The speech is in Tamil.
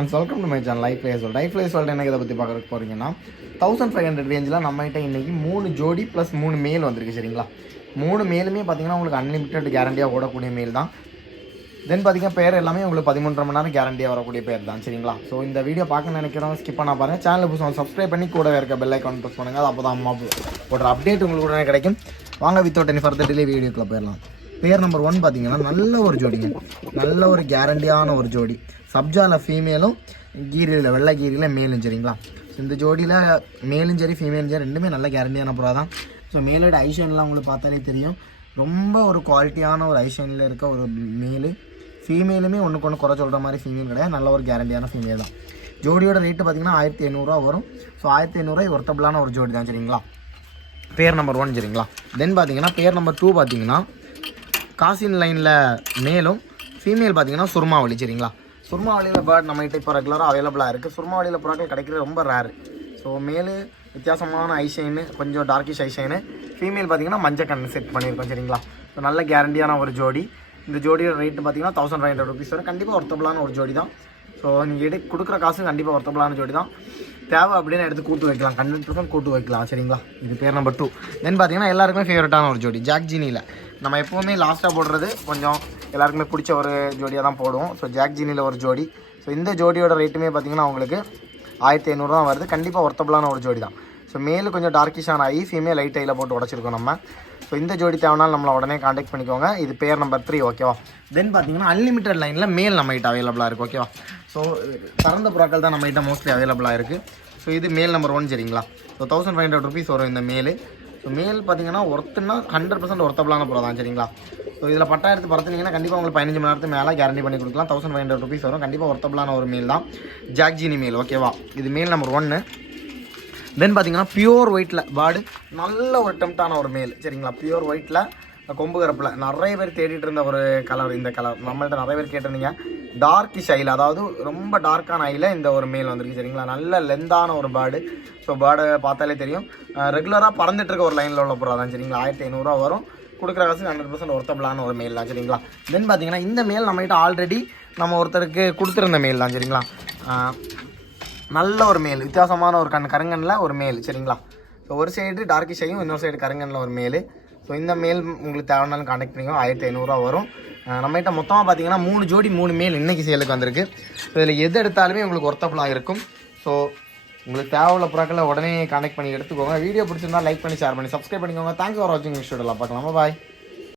Welcome to my channel life life சொல்லிட்டு எனக்கு இதை பற்றி பார்க்குறதுக்கு போகிறீங்கன்னா 1500 ரேஞ்சில் நம்மகிட்ட இன்றைக்கி 3 ஜோடி ப்ளஸ் 3 மேல் வந்திருக்கு சரிங்களா. 3 மேலுமே பார்த்தீங்கன்னா உங்களுக்கு அன்லிமிட்டட் கேரண்டியாக ஓடக்கூடிய மேல் தான். தென் பார்த்தீங்கன்னா பேர் எல்லாமே உங்களுக்கு 13.5 மணி நேரம் கேரண்டியாக வரக்கூடிய பேர் தான் சரிங்களா. ஸோ இந்த வீடியோ பார்க்க நினைக்கிறோம் ஸ்கிப் பண்ண பாருங்கள். சேனல் புதுசாக சப்ஸ்கிரைப் பண்ணி கூட இருக்க பெல் ஐக்கான் ப்ரெஸ் பண்ணுங்கள். அப்போ தான் அம்மா போடுற அப்டேட் உங்களுக்கு உடனே கிடைக்கும். வாங்க வித்தவுட் எனி ஃபர்தர் டிலே வீடியோக்குள்ளே போயிடலாம். பேர் நம்பர் 1 பார்த்தீங்கன்னா நல்ல ஒரு ஜோடிங்க, நல்ல ஒரு கேரண்டியான ஒரு ஜோடி. சப்ஜாவில் ஃபீமேலும் கீரியில் வெள்ளை கீரியில் மேலும் சரிங்களா. இந்த ஜோடியில் மேலும் சரி ஃபீமேலும் சரி ரெண்டுமே நல்ல கேரண்டியான புறா தான். ஸோ மேலோட ஐஷன்லாம் உங்களுக்கு பார்த்தாலே தெரியும், ரொம்ப ஒரு குவாலிட்டியான ஒரு ஐஷனில் இருக்க ஒரு மேலு. ஃபீமேலுமே ஒன்றுக்கு ஒன்று குறை சொல்கிற மாதிரி ஃபீமேல் கிடையாது, நல்ல ஒரு கேரண்டியான ஃபீமேல் தான். ஜோடியோட ரேட்டு பார்த்திங்கன்னா 1500 வரும். ஸோ 1500 ஒர்த்தபிளான ஒரு ஜோடி தான் சரிங்களா. பேர் நம்பர் 1 சரிங்களா. தென் பார்த்தீங்கன்னா பேர் நம்பர் 2 பார்த்தீங்கன்னா காசின் லைனில் மேலும் ஃபீமேல் பார்த்தீங்கன்னா சுர்மாவளி சரிங்களா. சுர்மாவளியில் பேர்ட் நம்மகிட்ட இப்போ ரெகுலராக அவைலபிளாக இருக்குது. சுர்மாவளியில் புறாக்கள் கிடைக்கிறது ரொம்ப ரேரு. ஸோ மேலு வித்தியாசமான ஐஷைனு, கொஞ்சம் டார்க்கிஷ் ஐஷைனு, ஃபீமேல் பார்த்தீங்கன்னா மஞ்சள் கண்ணு செட் பண்ணியிருக்கோம் சரிங்களா. ஸோ நல்ல கேரண்டியான ஒரு ஜோடி. இந்த ஜோடியோட ரேட்டு பார்த்தீங்கன்னா 1500 ருபீஸ் வரும். கண்டிப்பாக ஒர்த்தபிளான ஒரு ஜோடி தான். ஸோ நீங்கள் கொடுக்குற காசு கண்டிப்பாக ஒர்த்தபிளான ஜோடி தான். தேவை அப்படின்னு எடுத்து கூட்டு வைக்கலாம், 100% கூட்டு வைக்கலாம் சரிங்களா. இது பேர் நம்பர் 2. தென் பார்த்தீங்கன்னா எல்லாருக்குமே ஃபேவரட்டான ஒரு ஜோடி ஜாக்ஜினியில். நம்ம எப்போவுமே லாஸ்ட்டாக போடுறது கொஞ்சம் எல்லாருக்குமே பிடிச்ச ஒரு ஜோடியாக தான் போடுவோம். ஸோ ஜாக்ஜினியில் ஒரு ஜோடி. ஸோ இந்த ஜோடியோட ரேட்டுமே பார்த்தீங்கன்னா உங்களுக்கு 1500 தான் வருது. கண்டிப்பாக ஒர்த்தபிளான ஒரு ஜோடி தான். ஸோ மேலு கொஞ்சம் டார்க்கிஷான ஐ, ஃபீமேல் லைட் ஐயில் போட்டு உடச்சிருக்கோம் நம்ம. ஸோ இந்த ஜோடி தேவைனாலும் நம்மளை உடனே காண்டாக்ட் பண்ணிக்கோங்க. இது பேர் நம்பர் 3 ஓகேவா. தென் பார்த்தீங்கன்னா அன்லிமிட்டட் லைனில் மேல் நம்மகிட்ட அவைலபிளாக இருக்குது ஓகேவா. ஸோ திறந்த புறாக்கள் தான் நம்மகிட்ட மோஸ்ட்லி அவைலபிளாக இருக்குது. ஸோ இது மேல் நம்பர் 1 சரிங்களா. ஸோ 1500 ருபீஸ் வரும் இந்த மேலு. ஸோ மேல் பார்த்தீங்கன்னா ஒர்த்துன்னா 100% ஒர்த்தபிளான புறா தான் சரிங்களா. ஸோ இதில் பட்டா எடுத்து பறத்துனீங்கன்னா கண்டிப்பாக உங்களுக்கு 15 மணி நேரத்துக்கு மேலே கேரண்டி பண்ணி கொடுக்கலாம். 1500 ருபீஸ் வரும். கண்டிப்பாக ஒர்த்தபிளான ஒரு மேல் தான் ஜாக்ஜினி மேல் ஓகேவா. இது மேல் நம்பர் 1. தென் பார்த்தீங்கன்னா பியூர் ஒயிட்டில் பேர்டு, நல்ல ஒரு டெம்ப்டான ஒரு மேல் சரிங்களா. பியூர் ஒயிட்டில் கொம்பு கரப்பில் நிறைய பேர் தேடிட்டு இருந்த ஒரு கலர். இந்த கலர் நம்மள்ட்ட நிறைய பேர் கேட்டிருந்தீங்க. டார்க்கிஷ் ஐயில், அதாவது ரொம்ப டார்க்கான ஐயில் இந்த ஒரு மேல் வந்திருக்கு சரிங்களா. நல்ல லென்த்தான ஒரு பேர்டு. ஸோ பேர்டை பார்த்தாலே தெரியும், ரெகுலராக பறந்துட்டு இருக்க ஒரு லைனில் உள்ள புறா தான் சரிங்களா. 1500 வரும். கொடுக்குற காசு 100% ஒர்த்தபிளான ஒரு மேல் தான் சரிங்களா. தென் பார்த்தீங்கன்னா இந்த மேல் நம்மகிட்ட ஆல்ரெடி நம்ம ஒருத்தருக்கு கொடுத்துருந்த மேல் தான் சரிங்களா. நல்ல ஒரு மேல், வித்தியாசமான ஒரு கருங்கனில் ஒரு மேல் சரிங்களா. ஸோ ஒரு சைடு டார்க்கிஷ் ஐயும் இன்னொரு சைடு கருங்கனில் ஒரு மேல். ஸோ இந்த மேல் உங்களுக்கு தேவைனாலும் கான்டாக்ட் பண்ணிக்கோங்க. 1500 வரும். நம்மகிட்ட மொத்தமாக பார்த்தீங்கன்னா 3 ஜோடி 3 மேல் இன்றைக்கி சேலுக்கு வந்திருக்கு. ஸோ இதில் எது எடுத்தாலுமே உங்களுக்கு ஒர்த்தபிளாக இருக்கும். ஸோ உங்களுக்கு தேவையுள்ள புறாக்களை உடனே கான்டாக்ட் பண்ணி எடுத்துக்கோங்க. வீடியோ பிடிச்சிருந்தா லைக் பண்ணி ஷேர் பண்ணி சப்ஸ்கிரைப் பண்ணிக்கோங்க. தேங்க்ஸ் ஃபார் வாட்சிங். நெக்ஸ்ட் வீடியோவில் பார்க்கலாம். பாய்.